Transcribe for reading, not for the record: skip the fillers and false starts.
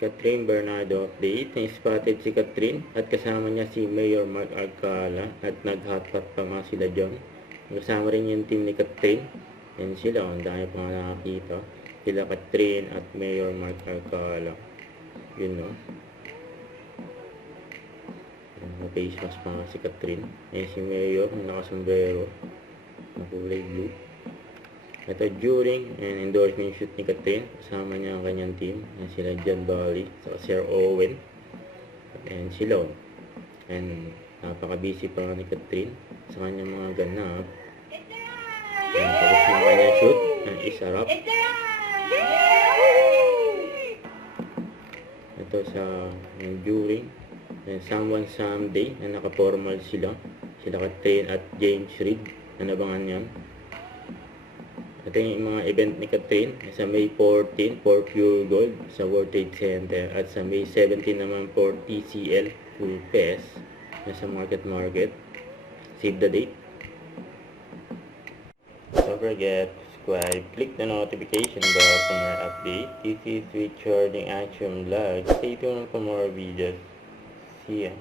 Catherine Bernardo update. Na-spotted si Catherine at kasama niya si Mayor Mark Alcala at nag-hotpot pa nga sila dyan. Kasama rin yung team ni Catherine. Yan sila, ang dami pa nga nakakita. Sila Catherine at Mayor Mark Alcala. Yun, no? Face mask pa nga si Catherine. Ayan si Mayor, nakasombrero, na kulay blue. Ito during and endorsement shoot ni Catherine. Kasama niya ang kanyang team. Ayan sila John Bali, saka Sir Owen. And si Lon. And napaka-busy pa nga ni Catherine sa kanyang mga ganap. And tapos na kanyang shoot. And isarap. Ito sa during and someone someday na naka-formal sila Catherine at James Reid na nabangan yan. Ito yung mga event ni Catherine sa May 14 for Pure Gold sa World Trade Center at sa May 17 naman for TCL Full Fest sa Market. Save the date. Don't forget subscribe, click the notification bell for more update. This is Richard in Action Vlog. Stay tuned for more videos. See ya.